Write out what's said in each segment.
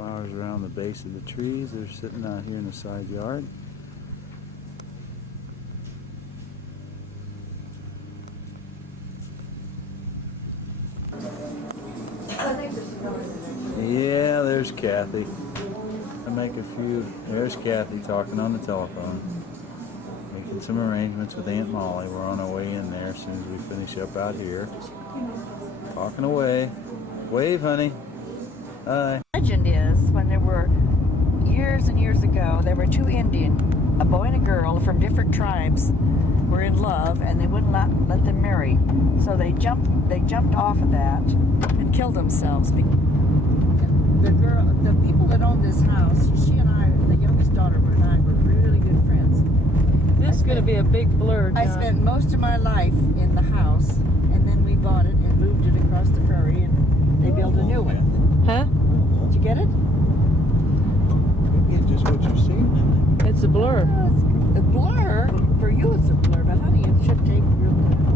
flowers around the base of the trees. They're sitting out here in the side yard. Yeah, there's Kathy. I make a few. There's Kathy talking on the telephone. Making some arrangements with Aunt Molly. We're on our way in there as soon as we finish up out here. Talking away. Wave, honey. Hi. Legend is when there were years and years ago, there were two Indian, a boy and a girl from different tribes, were in love, and they wouldn't let them marry. So they jumped off of that and killed themselves. The people that owned this house, she and I, the youngest daughter and I, were really good friends. This is going to be a big blur, John. I spent most of my life in the house, and then we bought it and moved it across the prairie, and they built a new one. Huh? Did you get it? It's just what you're seeing. It's a blur. It's a blur. For you it's a blur, but honey, it should take real time.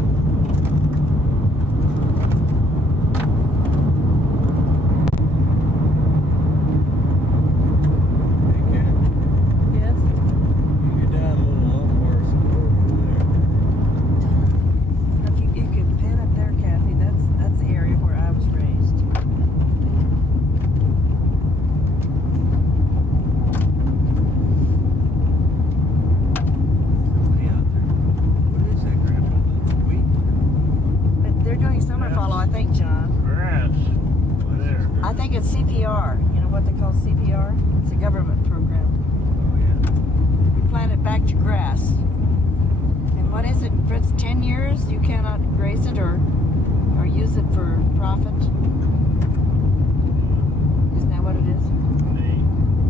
Yes? You're down a little low for us over there. You can pan up there, Kathy. That's the area where I was raised. I think, John. Grass. There. I think it's CPR. You know what they call CPR? It's a government program. Oh, yeah. You plant it back to grass. And what is it? For 10 years, you cannot graze it or use it for profit. Isn't that what it is? They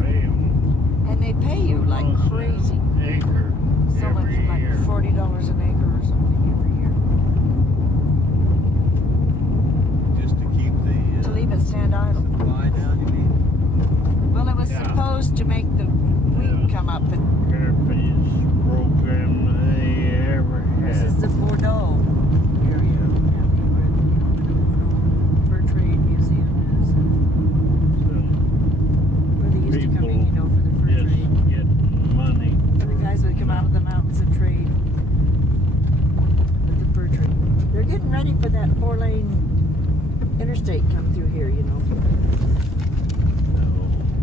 pay them. And they pay you like crazy. Acre. So much, like $40 an acre or something every year. Just to keep the To leave it stand idle. supply down, you mean? Well, it was supposed to make the wheat come up, but Carefulest program they ever had. this is the Bordeaux area. Where the Fur Trade Museum is. Where they used to come in, for the fur Just trade. get money. The guys would come out of the mountains and trade with the fur trade. They're getting ready for that 4-lane interstate come through here,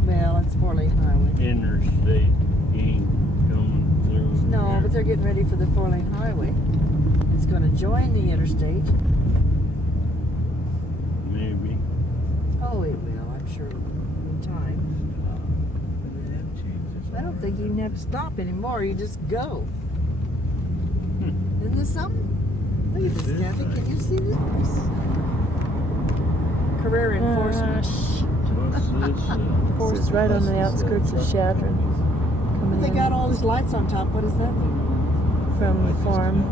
Well, it's 4-lane highway. Interstate ain't coming through. No, here. but they're getting ready for the 4-lane highway. It's going to join the interstate. Maybe. Oh, it will, I'm sure, in time. I don't think you even have to stop anymore. You just go. Isn't this something? Look at this, Kathy. Can you see this? Career enforcement. What's this? It's right on the outskirts of Shadron. Coming They in got all these lights on top. What does that mean? from the farm,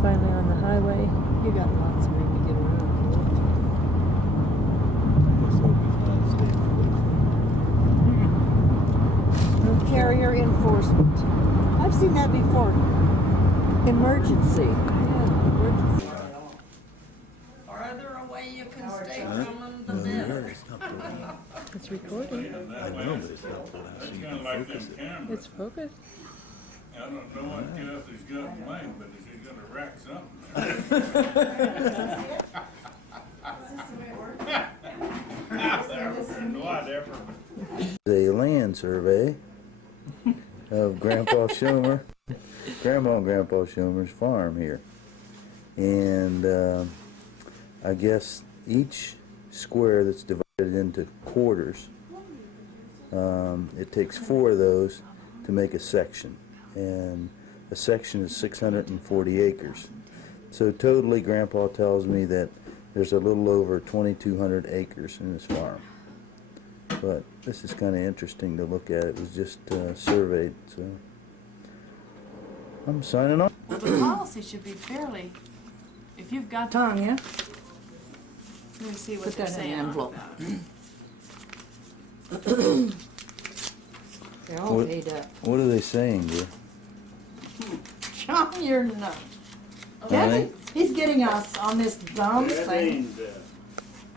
finally on the highway. You got lots of room to get around. Carrier enforcement. I've seen that before. Emergency. Yeah, emergency. Or is there a way you can stay from the middle? It's recording. I know, but it's not pulling out. It's kind of like them cameras. It's focused. I don't know what Kathy's got in mind, but she's gonna rack something. Whatever. A land survey of Grandpa Schumer, Grandma and Grandpa Schumer's farm here. And I guess each square that's divided into quarters, it takes 4 of those to make a section. And a section is 640 acres. So totally, Grandpa tells me that there's a little over 2,200 acres in this farm. But this is kind of interesting to look at. It was just surveyed, so I'm signing off. Well, the policy should be fairly, if you've got Tongue, yeah? let me see what Put they're that in saying an on envelope. it. They're all What- paid up. What are they saying, dear? John, you're nuts. Alright. He's getting us on this dumb That thing. ain't,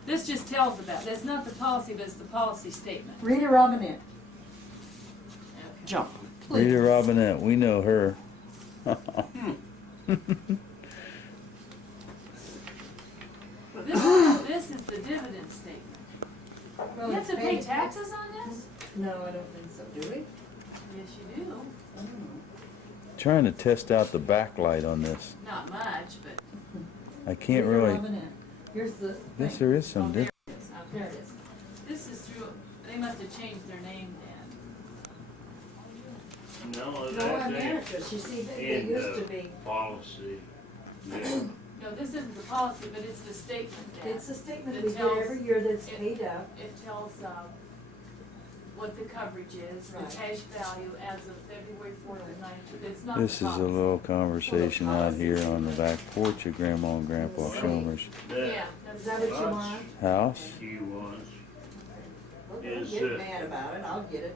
This just tells about, that's not the policy, but it's the policy statement. Rita Robinette. Jump. Rita Robinette, we know her. This is the dividend statement. Well, You have to it's pay paid. taxes on this? No, I don't think so. Do we? Yes, you do. Trying to test out the backlight on this. Not much, but. I can't Rita really. Robinette. Here's the Yes, thing. there is Oh, some there difference. it is. There Okay. it is. This is through, they must have changed their name then. No, No, that's America. You see, they in used to the be. policy. Yeah. No, this isn't the policy, but it's the statement that. It's a statement It we get tells- every year that's it- paid up. It tells, what the coverage is, the Right. cash value as of February 4th and 9th. It's not This the is a policy. little conversation out here on the back porch of Grandma and Grandpa Schomer's Yeah, Is that's that what you want? house. She wants. Well, don't Is, get mad about it. I'll get it.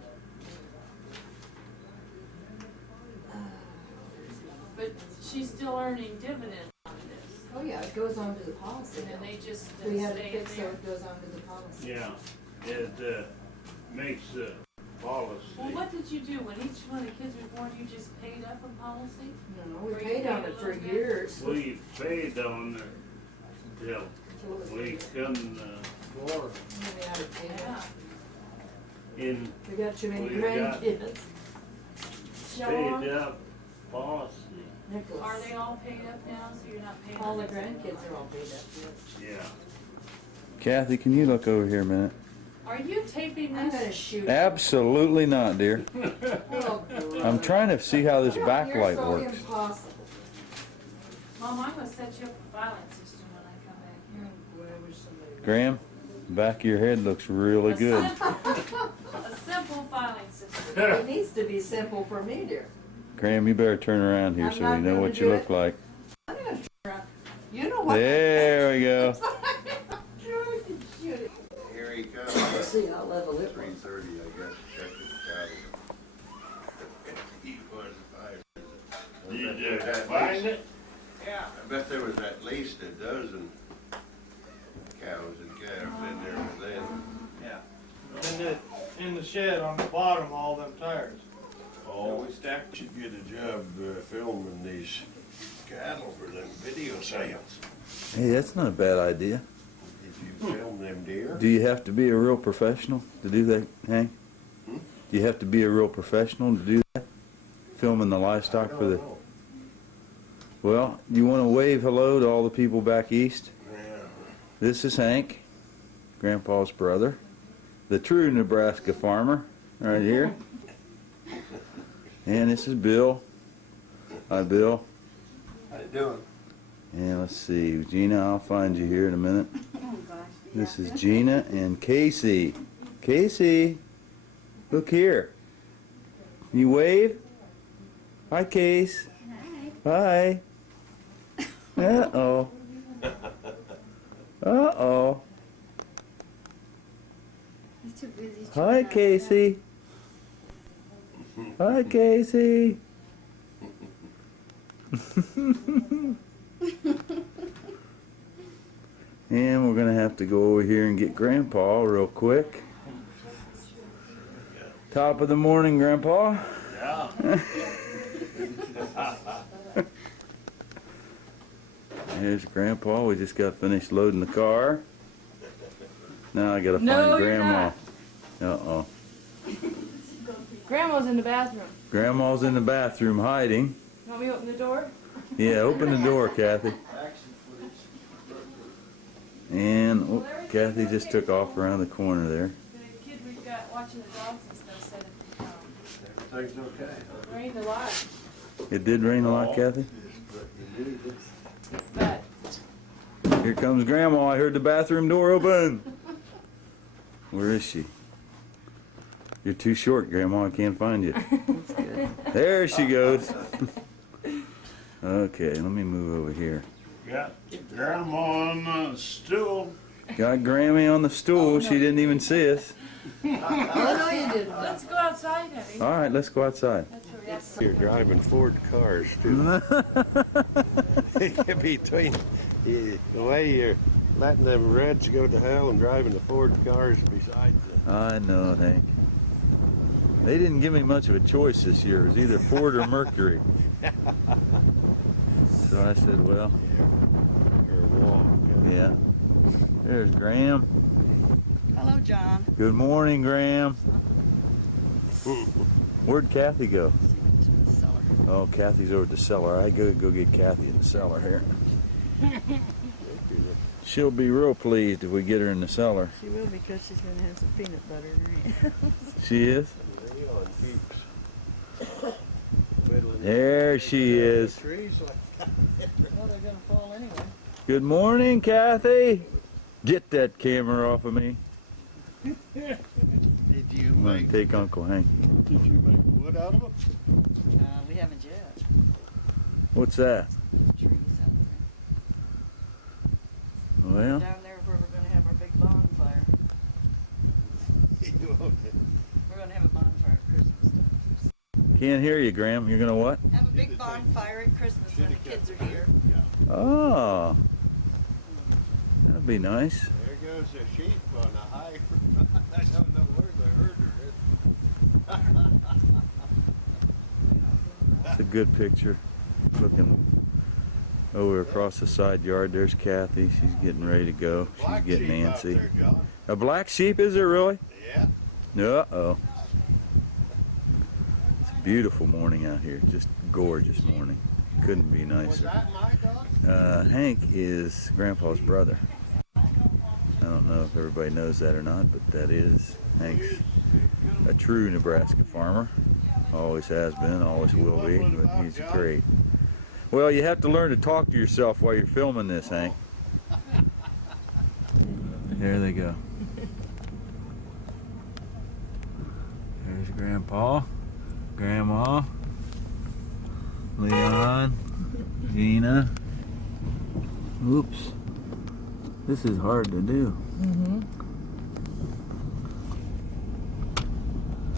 But she's still earning dividends on this. Oh, yeah, it goes on to the policy. And then they just We had it stay fixed so there. it goes on to the policy. Yeah, it makes the policy. Well, what did you do? When each one of the kids were born, you just paid up a policy? No, we Or you paid on paid it a for little bit? years. We paid on it till we couldn't afford Really ought to pay it. Yeah. in We got too many We got- grandkids. John, paid up policy. Nicholas. are they all paid up now, so you're not paying? All the on this grandkids anymore? are all paid up, yes. Yeah. Kathy, can you look over here a minute? Are you taping I'm gonna this? shoot. Absolutely not, dear. Oh, I'm trying to see how this You're backlight so works. impossible. Mom, I'm gonna set you up a filing system when I come back here. Boy, I wish somebody. Graham, the back of your head looks really good. A simple filing system. It needs to be simple for me, dear. Graham, you better turn around here I'm so not we know gonna what you do look it. like. I'm gonna turn around. You know what? There we go. Shoot it. Here he comes. Let's see, I'll level it. 3:30, I guess, check his cattle. He was 5. Did you find it? Yeah. I bet there was at least a dozen cows and calves in there then. In the shed on the bottom, all them tires. Oh, we should get a job filming these cattle for them video sales. Hey, that's not a bad idea. Did you film them deer? Do you have to be a real professional to do that, Hank? Hmm? Do you have to be a real professional to do that? Filming the I livestock for don't the... know. Well, you want to wave hello to all the people back east? Yeah. This is Hank, Grandpa's brother, the true Nebraska farmer, right here. And this is Bill. Hi, Bill. How you doing? And let's see, Gina, I'll find you here in a minute. This is Gina and Casey. Casey, look here. You wave? Hi, Case. Hi. Uh-oh. Uh-oh. He's too busy. Hi, Casey. Hi, Casey. And we're gonna have to go over here and get Grandpa real quick. Top of the morning, Grandpa. Yeah. There's Grandpa. We just got finished loading the car. Now I gotta find No, you're Grandma. not. Uh-oh. Grandma's in the bathroom. Grandma's in the bathroom hiding. Want me to open the door? Yeah, open the door, Kathy. And oh, Kathy just took off around the corner there. The kid we've got watching the dogs and stuff said it Everything's okay. rained a lot, It did rain a lot, Kathy. but Here comes Grandma. I heard the bathroom door open. Where is she? You're too short, Grandma. I can't find you. There she goes. Okay, let me move over here. Got grandma on the stool. Got Grammy on the stool. She didn't even see us. Oh, no, you didn't. let's go outside, honey. All right, let's go outside. That's where we have You're driving Ford cars too. Between the way letting them Reds go to hell and driving the Ford cars beside them. I know, Hank. They didn't give me much of a choice this year. It was either Ford or Mercury. So I said, well, Or walk. yeah. There's Graham. Hello, John. Good morning, Graham. Where'd Kathy go? Oh, Kathy's over at the cellar. I gotta go get Kathy in the cellar here. She'll be real pleased if we get her in the cellar. She will, because she's going to have some peanut butter in her hand. She is? There she is. Well, they're going to fall anyway. Good morning, Kathy. Get that camera off of me. Did you I'm gonna make take Uncle Hank. Did you make wood out of them? We haven't yet. What's that? Trees out there. Well, Down there where we're going to have our big bonfire. We're going to have a bonfire at Christmas. can't hear you, Graham. You're gonna what? Have a big bonfire at Christmas when the kids are here. Oh, that'd be nice. There goes a sheep on a high. I don't know where the herder is. It's a good picture. Looking over across the side yard, there's Kathy. She's getting ready to go. She's Black getting sheep out antsy. there, John. A black sheep, is there really? Yeah. Uh-oh. It's a beautiful morning out here. Just gorgeous morning. Couldn't be Was nicer. that my dog? Hank is Grandpa's brother. I don't know if everybody knows that or not, but that is Hank's a true Nebraska farmer. Always has been, always will be, but he's great. Well, you have to learn to talk to yourself while you're filming this, Hank. There they go. There's Grandpa, Grandma, Leon, Gina. Oops. This is hard to do. Mm-hmm.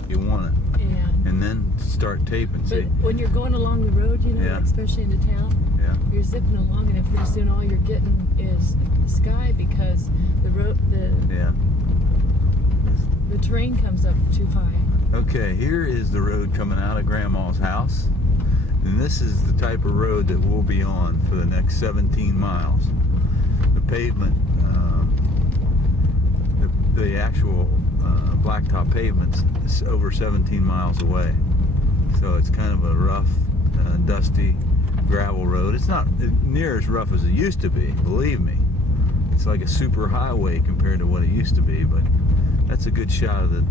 You want it. Yeah. And then start taping, But see? when you're going along the road, you know, Yeah. especially into town, Yeah. you're zipping along, and pretty soon all you're getting is the sky because the road, Yeah. the terrain comes up too high. Okay, here is the road coming out of Grandma's house. And this is the type of road that we'll be on for the next 17 miles. The pavement, the actual blacktop pavement's over 17 miles away. So it's kind of a rough, dusty gravel road. It's not near as rough as it used to be, believe me. It's like a super highway compared to what it used to be, but that's a good shot of the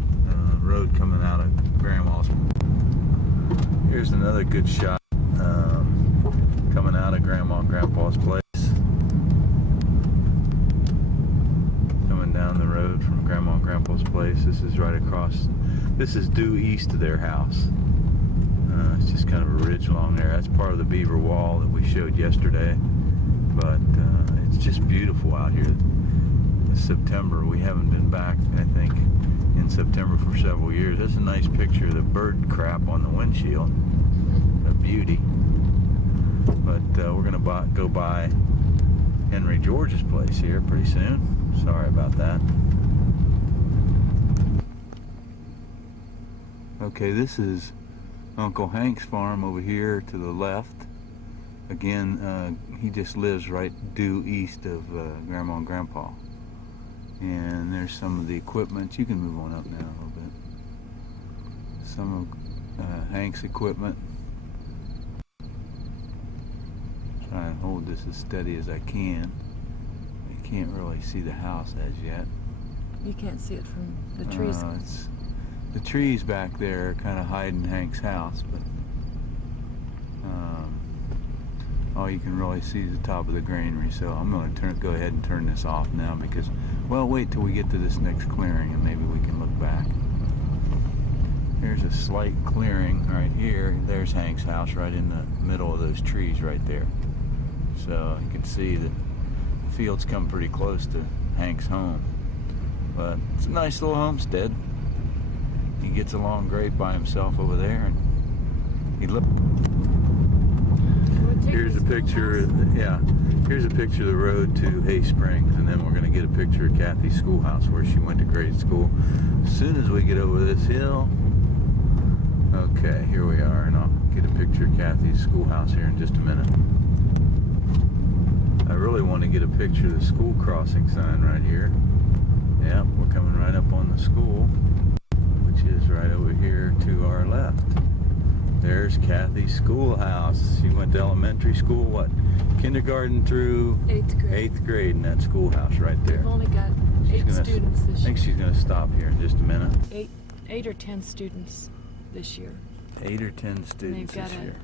road coming out of Grandma's. Here's another good shot coming out of Grandma and Grandpa's place. Coming down the road from Grandma and Grandpa's place. This is right across, this is due east of their house. It's just kind of a ridge along there. That's part of the beaver wall that we showed yesterday. But it's just beautiful out here. It's September. We haven't been back, I think, in September for several years. That's a nice picture of the bird crap on the windshield. A beauty. But we're going to go by Henry George's place here pretty soon. Sorry about that. Okay, this is Uncle Hank's farm over here to the left. Again, he just lives right due east of Grandma and Grandpa. And there's some of the equipment. You can move on up now a little bit. Some of Hank's equipment. Try and hold this as steady as I can. I can't really see the house as yet. You can't see it from the trees. The trees back there are kind of hiding Hank's house, but all you can really see is the top of the granary. So I'm going to go ahead and turn this off now because, well, wait till we get to this next clearing and maybe we can look back. Here's a slight clearing right here. There's Hank's house right in the middle of those trees right there. So you can see that the fields come pretty close to Hank's home. But it's a nice little homestead. He gets along great by himself over there, and he What's Here's a picture, yeah. Here's a picture of the road to Hay Springs, and then we're going to get a picture of Kathy's schoolhouse where she went to grade school. As soon as we get over this hill, okay, here we are, and I'll get a picture of Kathy's schoolhouse here in just a minute. I really want to get a picture of the school crossing sign right here. Yep, we're coming right up on the school, which is right over here to our left. There's Kathy's schoolhouse. She went to elementary school, what, kindergarten through 8th grade. 8th grade in that schoolhouse right there. We've only got She's 8 gonna- students I this think year. she's going to stop here in just a minute. 8 or 10 students this year. 8 or 10 students got this a- year.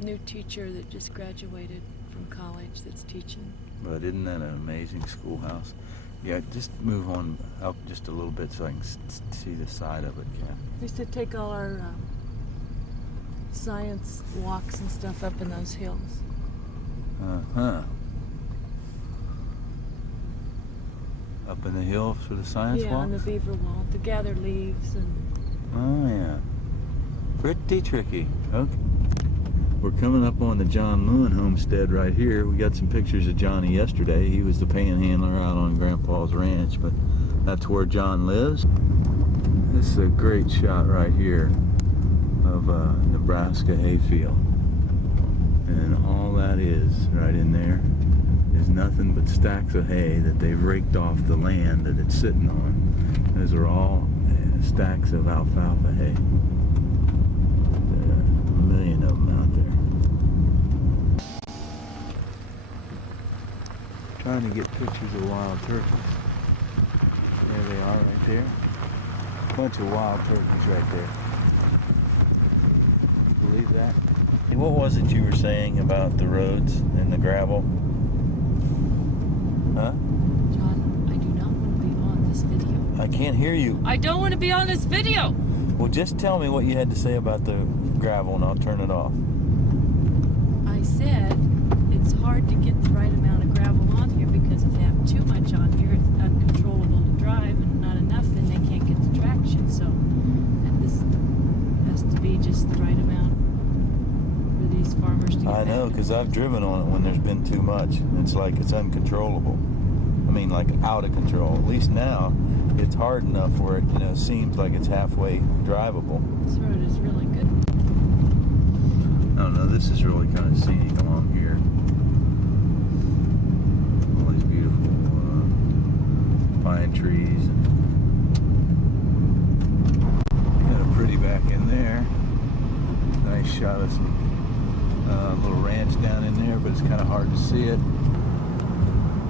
New teacher that just graduated from college that's teaching. But isn't that an amazing schoolhouse? Yeah, just move on up just a little bit so I can see the side of it, Kathy. We used to take all our science walks and stuff up in those hills. Uh-huh. Up in the hills for the science Yeah, on the walks? beaver wall to gather leaves and Oh, yeah. Pretty tricky. Okay. We're coming up on the John Lewin homestead right here. We got some pictures of Johnny yesterday. He was the panhandler out on Grandpa's ranch, but that's where John lives. This is a great shot right here of Nebraska hayfield. And all that is right in there is nothing but stacks of hay that they've raked off the land that it's sitting on. Those are all stacks of alfalfa hay. There are a million of them out there. Trying to get pictures of wild turkeys. There they are right there. Bunch of wild turkeys right there. You believe that? Hey, what was it you were saying about the roads and the gravel? Huh? John, I do not want to be on this video. I can't hear you. I don't want to be on this video! Well, just tell me what you had to say about the gravel and I'll turn it off. I said it's hard to get the right amount of gravel on here because if they have too much on here, it's uncontrollable to drive, and not enough, then they can't get the traction. So, and this has to be just the right amount for these farmers to get I know, back. because I've driven on it when there's been too much. It's like it's uncontrollable. I mean, like out of control. At least now, it's hard enough where it, seems like it's halfway drivable. This road is really good. I don't know, this is really kind of scenic along here. All these beautiful pine trees. Got a pretty back in there. Nice shot of some little ranch down in there, but it's kind of hard to see it.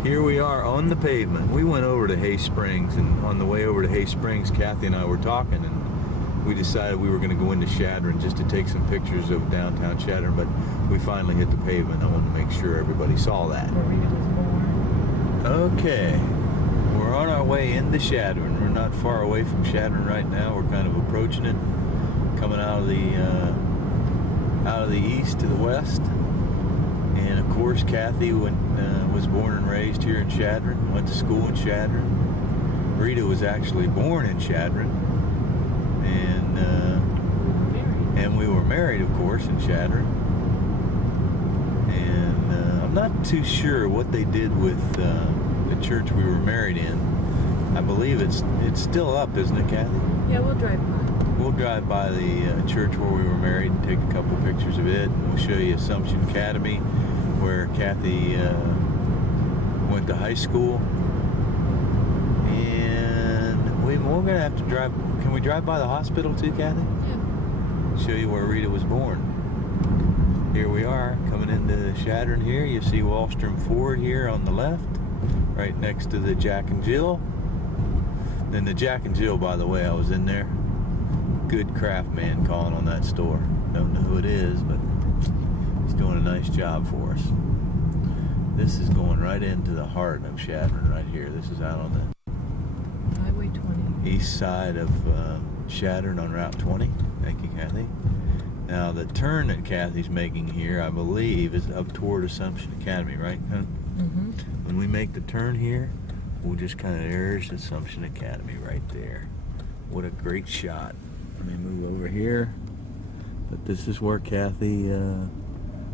Here we are on the pavement. We went over to Hay Springs, and on the way over to Hay Springs, Kathy and I were talking, and we decided we were going to go into Chadron just to take some pictures of downtown Chadron, but we finally hit the pavement. I wanted to make sure everybody saw that. Where Rita was born. Okay, we're on our way into Chadron. We're not far away from Chadron right now. We're kind of approaching it, coming out of the east to the west. And of course, Kathy was born and raised here in Chadron, went to school in Chadron. Rita was actually born in Chadron, and we were married, of course, in Chadron. And I'm not too sure what they did with the church we were married in. I believe it's still up, isn't it, Kathy? Yeah, we'll drive by. We'll drive by the church where we were married and take a couple pictures of it. And we'll show you Assumption Academy, where Kathy went to high school. And we're going to have to drive. Can we drive by the hospital too, Kathy? Yeah. Show you where Rita was born. Here we are, coming into Chadron here. You see Wallstrom Ford here on the left, right next to the Jack and Jill. Then the Jack and Jill, by the way, I was in there. Good craft man calling on that store. Don't know who it is, but he's doing a nice job for us. This is going right into the heart of Chadron right here. This is out on the Highway 20. east side of Chadron on Route 20. Thank you, Kathy. Now the turn that Kathy's making here, I believe, is up toward Assumption Academy, right? Huh? Mm-hmm. When we make the turn here, we'll just kind of, there's Assumption Academy right there. What a great shot. Let me move over here. But this is where Kathy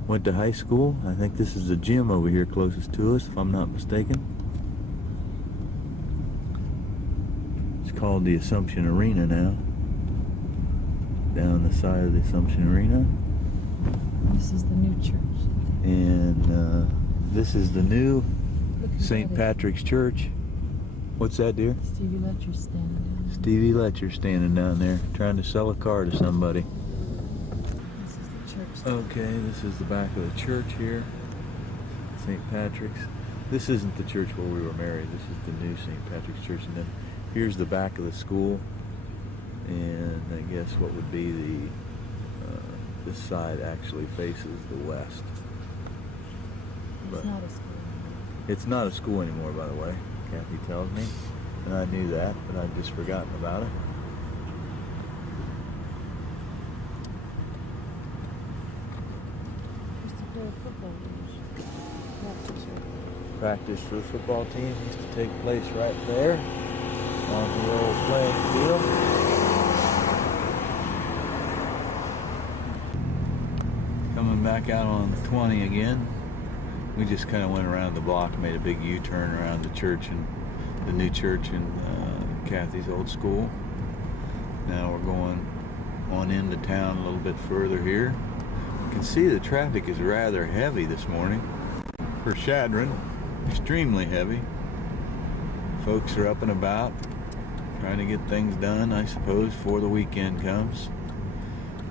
went to high school. I think this is the gym over here closest to us, if I'm not mistaken. It's called the Assumption Arena now. Down the side of the Assumption Arena. This is the new church. And this is the new Look who St. that is. Patrick's Church. What's that, dear? Stevie Letcher's standing down Stevie Letcher standing down there trying to sell a car to somebody. there. This is the church. Okay, this is the back of the church here. St. Patrick's. This isn't the church where we were married. This is the new St. Patrick's Church. And then here's the back of the school. And I guess what would be the this side actually faces the west. It's not a school. It's not a school anymore, by the way. Kathy tells me, and I knew that, but I'd just forgotten about it. Used to play football games. Practice for the football team used to take place right there on the old playing field. Coming back out on 20 again. We just kind of went around the block, made a big U-turn around the church and the new church in Kathy's old school. Now we're going on into town a little bit further here. You can see the traffic is rather heavy this morning for Chadron, extremely heavy. Folks are up and about, trying to get things done, I suppose, before the weekend comes.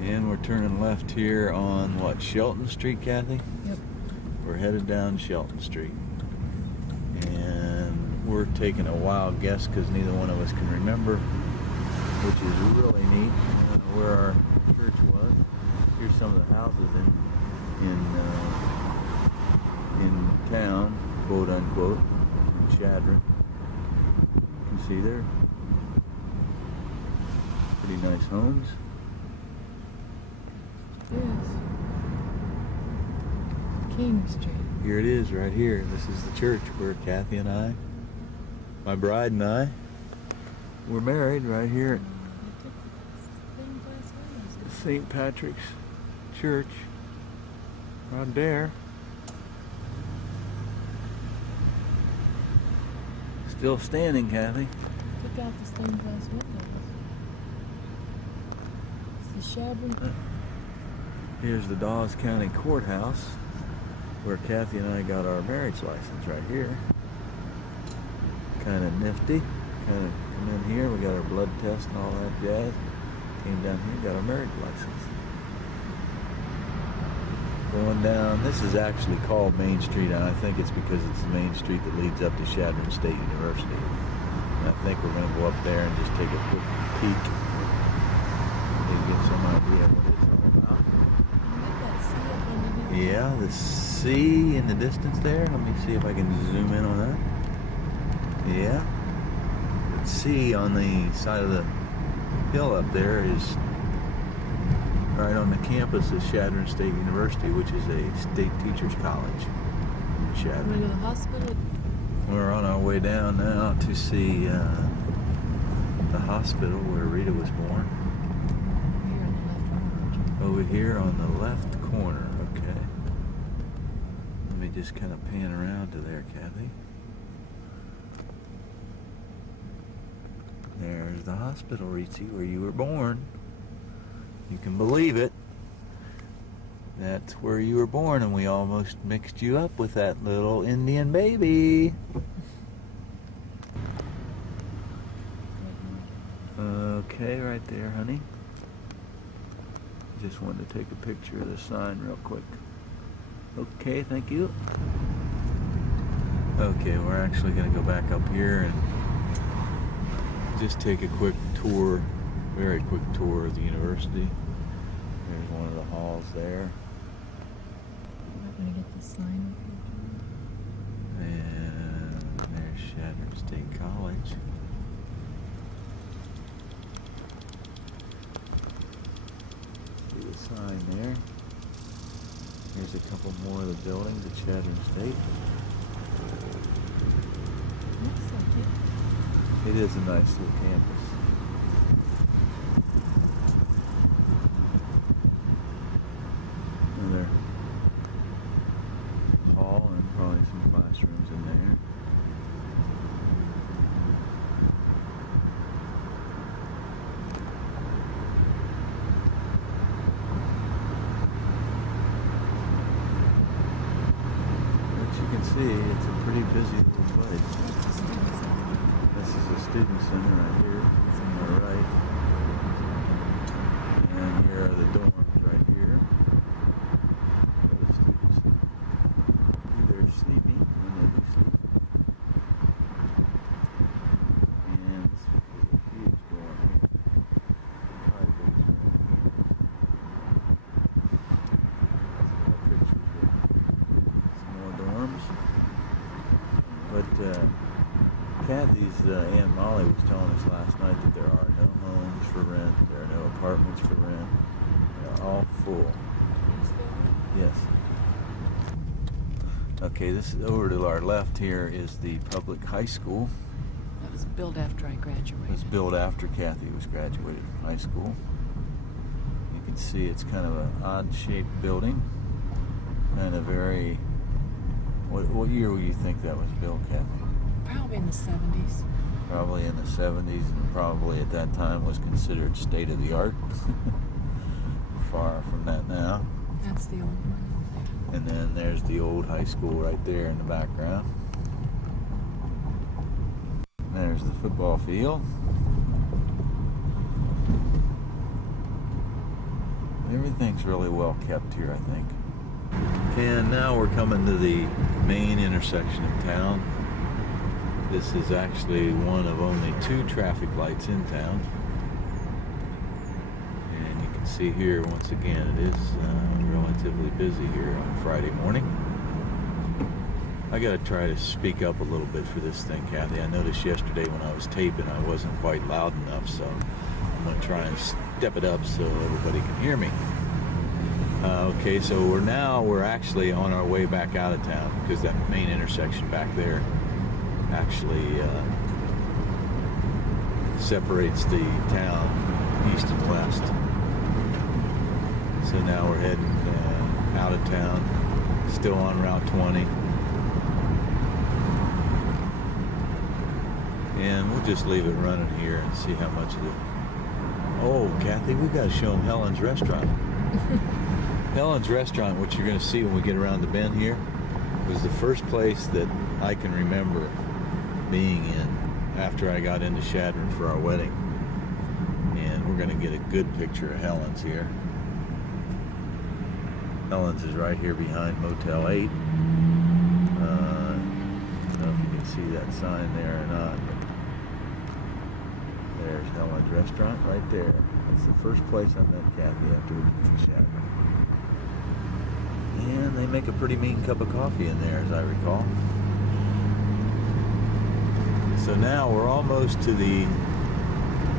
And we're turning left here on what, Shelton Street, Kathy? Yep. We're headed down Shelton Street. And we're taking a wild guess because neither one of us can remember, which is really neat, where our church was. Here's some of the houses in town, quote unquote, in Chadron. You can see there. Pretty nice homes. Yes. King Street. Here it is, right here. This is the church where Kathy and I, my bride and I, were married right here at St. Patrick's Church. Right there. Still standing, Kathy. Took out the stained glass windows. It's the Chadron. Here's the Dawes County Courthouse, where Kathy and I got our marriage license right here. Kind of nifty. Kind of come in here, we got our blood test and all that jazz. Came down here, got our marriage license. Going down, this is actually called Main Street, and I think it's because it's the main street that leads up to Chadron State University. And I think we're going to go up there and just take a quick peek and get some idea of what it's all about. Yeah, the sea in the distance there. Let me see if I can zoom in on that. Yeah. The sea on the side of the hill up there is right on the campus of Chadron State University, which is a state teachers college in Went to Chadron. the hospital. We're on our way down now to see the hospital where Rita was born. Over here on the left corner, okay. Let me just kind of pan around to there, Kathy. There's the hospital, Ritzy, where you were born. You can believe it. That's where you were born, and we almost mixed you up with that little Indian baby. Okay, right there, honey. Just wanted to take a picture of the sign real quick. Okay, thank you. Okay, we're actually going to go back up here and just take a quick tour, very quick tour of the university. There's one of the halls there. I'm going to get the sign. And there's Chadron State College. See the sign there. Here's a couple more of the buildings at Chadron State. Looks like it. It is a nice little campus. And busy little place. This is the student center right here on the right. And here are the dorms right here. Where the students do their sleeping when they do sleep. And this is a huge dorm here. High boots right here. Pictures of some more dorms. But Kathy's Aunt Molly was telling us last night that there are no homes for rent, there are no apartments for rent. They're all full. Yes. Okay, this is over to our left here is the public high school. That was built after I It graduated. was built after Kathy was graduated from high school. You can see it's kind of an odd-shaped building. Kind of very... What year would you think that was built, Kathy? Probably in the 70s. Probably in the 70s, and probably at that time was considered state-of-the-art. Far from that now. That's the old one. And then there's the old high school right there in the background. And there's the football field. Everything's really well kept here, I think. And now we're coming to the main intersection of town. This is actually one of only 2 traffic lights in town. And you can see here, once again, it is relatively busy here on Friday morning. I gotta try to speak up a little bit for this thing, Kathy. I noticed yesterday when I was taping I wasn't quite loud enough, so I'm gonna try and step it up so everybody can hear me. Okay, so we're actually on our way back out of town because that main intersection back there actually separates the town east and west. So now we're heading out of town, still on Route 20. And we'll just leave it running here and see how much of it. Oh, Kathy, we got to show them Helen's restaurant. Helen's restaurant, what you're going to see when we get around the bend here, was the first place that I can remember being in after I got into Chadron for our wedding. And we're going to get a good picture of Helen's here. Helen's is right here behind Motel 8. I don't know if you can see that sign there or not. There's Helen's restaurant right there. That's the first place I met Kathy after we moved to Chadron. And they make a pretty mean cup of coffee in there, as I recall. So now we're almost to the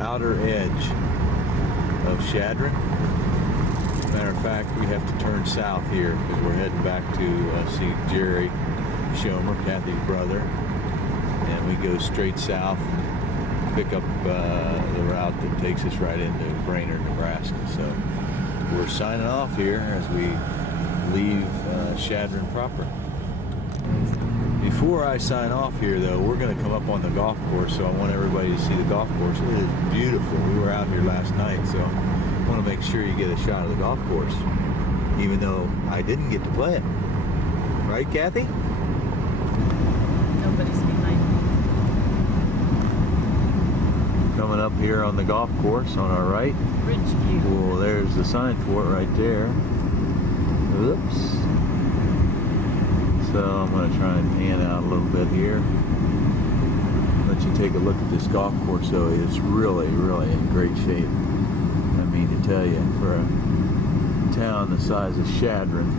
outer edge of Chadron. Matter of fact, we have to turn south here because we're heading back to see Jerry Schomer, Kathy's brother. And we go straight south and pick up the route that takes us right into Brainerd, Nebraska. So we're signing off here as we leave Chadron proper. Before I sign off here, though, we're going to come up on the golf course, so I want everybody to see the golf course. It is beautiful. We were out here last night, so I want to make sure you get a shot of the golf course, even though I didn't get to play it. Right, Kathy? Nobody's behind me. Coming up here on the golf course on our right. Bridge view. Well, there's the sign for it right there. Oops. So I'm going to try and pan out a little bit here. Let you take a look at this golf course, though. It's really, really in great shape. I mean to tell you, for a town the size of Chadron,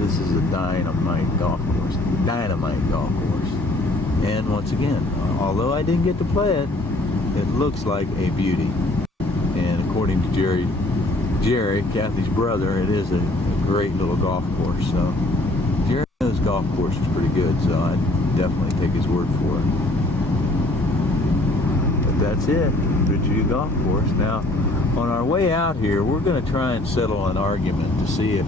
this is a dynamite golf course. Dynamite golf course. And once again, although I didn't get to play it, it looks like a beauty. And according to Jerry, Kathy's brother, it is a great little golf course. So Jerry knows golf course is pretty good, so I'd definitely take his word for it. But that's it, Bridgeview Golf Course. Now, on our way out here, we're going to try and settle an argument to see if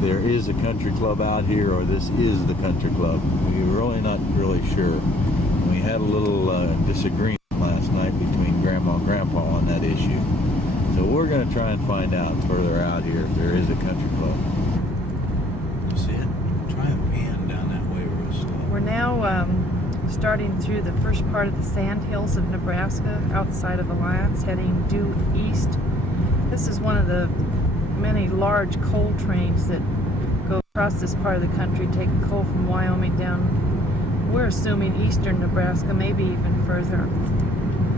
there is a country club out here or this is the country club. We're really not really sure. We had a little disagreement last night between Grandma and Grandpa on that issue. So we're going to try and find out further out here if there is a country club. You see it? Try and pan down that way, Rose. We're now starting through the first part of the sand hills of Nebraska outside of Alliance, heading due east. This is one of the many large coal trains that go across this part of the country, taking coal from Wyoming down, we're assuming eastern Nebraska, maybe even further.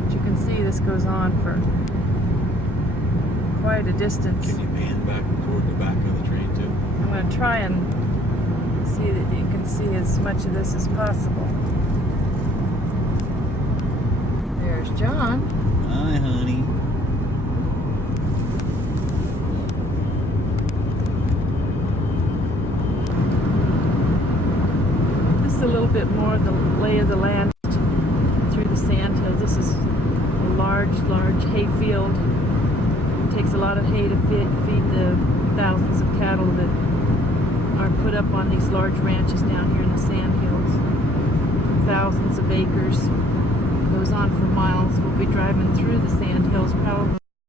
As you can see, this goes on for quite a distance. Can you pan back toward the back of the train too? I'm going to try and see that you can see as much of this as possible. There's John. Hi, honey. This is a little bit more of the lay of the land through the sand hills. This is a large hay field. It takes a lot of hay to feed the thousands of cattle that are put up on these large ranches down here in the sand hills. Thousands of acres. Goes on for miles. We'll be driving through the sand hills probably